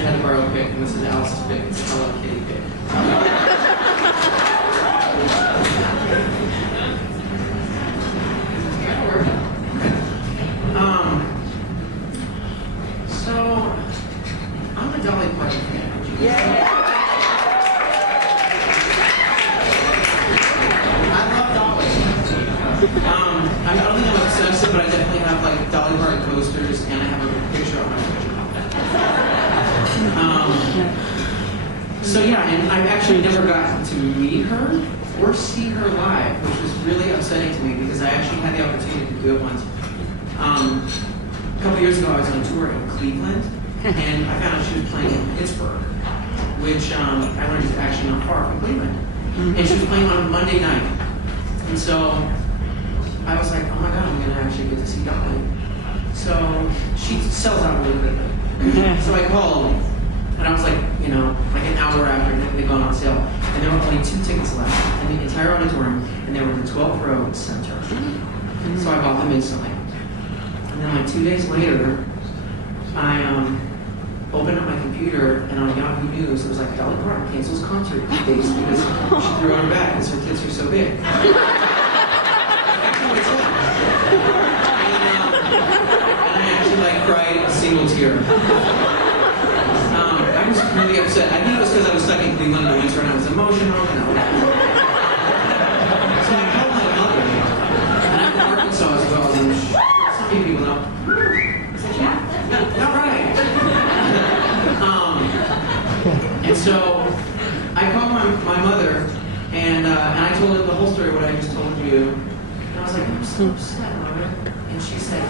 actually had to borrow a pick, and this is Alice's pick. It's a Hello Kitty pick. So, I'm a Dolly Parton fan. Yeah. I love Dolly. I don't think I'm obsessive, but I definitely have like Dolly Parton posters, and I have a picture on my fridge. So yeah, and I've actually never gotten to meet her or see her live, which was really upsetting to me because I actually had the opportunity to do it once. A couple years ago, I was on tour in Cleveland, and I found out she was playing in Pittsburgh, which I learned is actually not far from Cleveland. And she was playing on a Monday night. And so I was like, oh my God, I'm going to actually get to see Dolly. So she sells out really quickly. So I called, and I was like, you know, like an hour after they'd gone on sale. And there were only 2 tickets left in the entire auditorium, and they were in the 12th row center. So I bought them instantly. And then like 2 days later, I opened up my computer, and on Yahoo News, it was like, Dolly Parton cancels concert dates because she threw on her back because her tits are so big. And I actually like cried a single tear. I was really upset. I think it was because I was stuck in Cleveland in the winter and I was emotional. So I called my mother, and I'm from Arkansas as well, and some people know. All right. And so I called my mother, and I told her the whole story, what I just told you. And I was like, I'm so upset, Mother. And she said,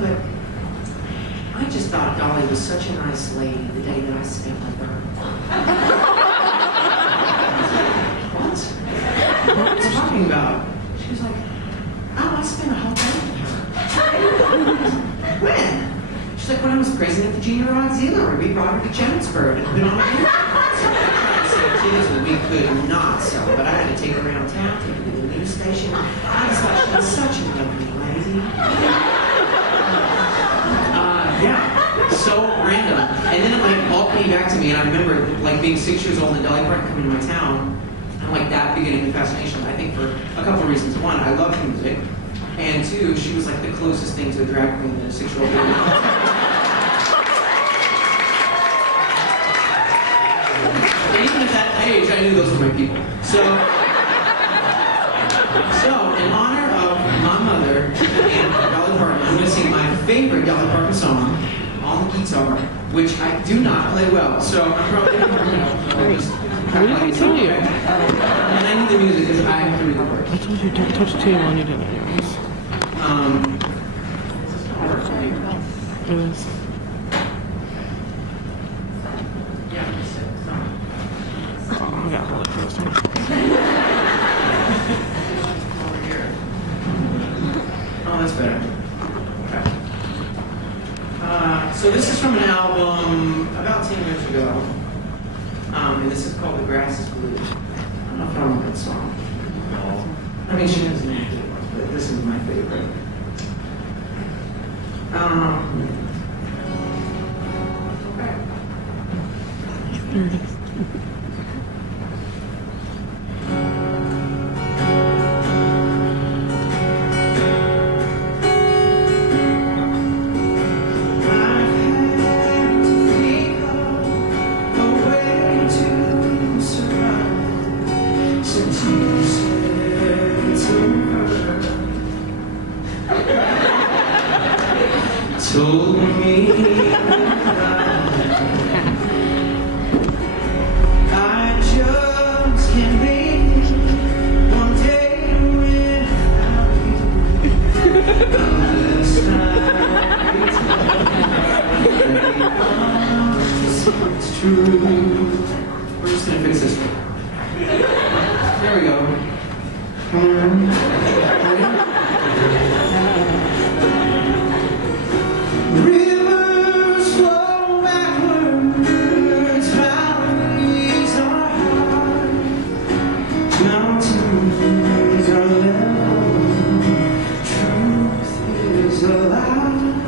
but I just thought Dolly was such a nice lady the day that I spent with her. What? What are you talking about? She was like, oh, I spent a whole day with her. When? She's like, when I was president of the Junior Auxiliary, we brought her to Jonesburg and put on a concert. We could not sell it, but I had to take her around town, take her to the news station. I was like, she's such a lovely lady. Yeah, so random. And then it like all came back to me, and I remember like being 6 years old and Dolly Parton coming to my town, and like that beginning the fascination, I think for a couple of reasons. One, I loved her music, and two, she was like the closest thing to a drag queen that a 6-year-old girl. And even at that age, I knew those were my people. So in honor of my mother and Dolly Parton, I'm going to sing my favorite Dolly Parton song on the guitar, which I do not play well. So I'm probably going to just What did I tell you? And I need the music because I have to read the words. I told you don't touch the table when you did it anyways. It is. Oh, I gotta hold it for this one. Over here. Oh, that's better. Okay. So this is from an album about 10 years ago. And this is called The Grass is Blue. I don't know if I know that song. I mean, she has many good ones, but this is my favorite. Okay. There it is. Told me I just can't be one day without you. Unless it's true. We're just gonna fix this one. There we go. Rivers flow backwards, valleys are high, mountains are level, truth is alive.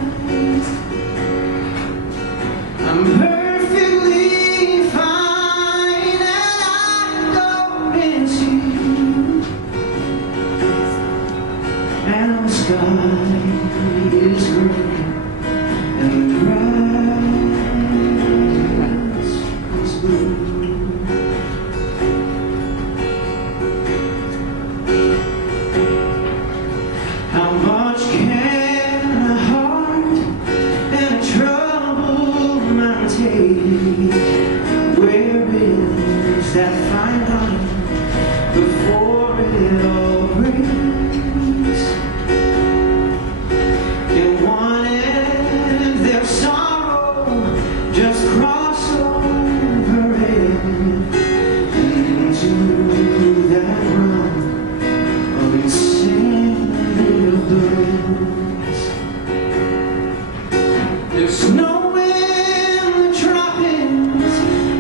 There's snow in the tropics,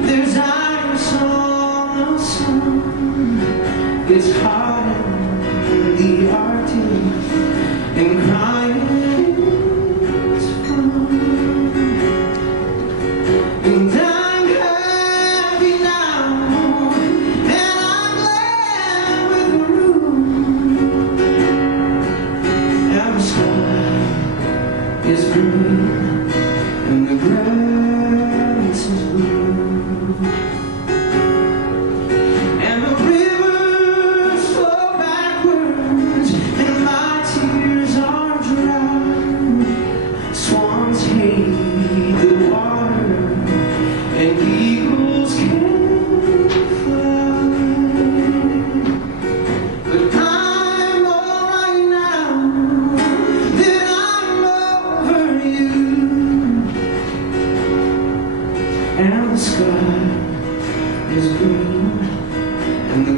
there's ice on the sun. It's hot in the Arctic, and crying is fun. And I'm happy now, and I'm glad with the room. And the sky is green, and the grass is blue, and the rivers flow backwards, and my tears are dry. Swans hate the water, and eagles can fly. But I'm alright now that I'm over you. And the sky is green, and the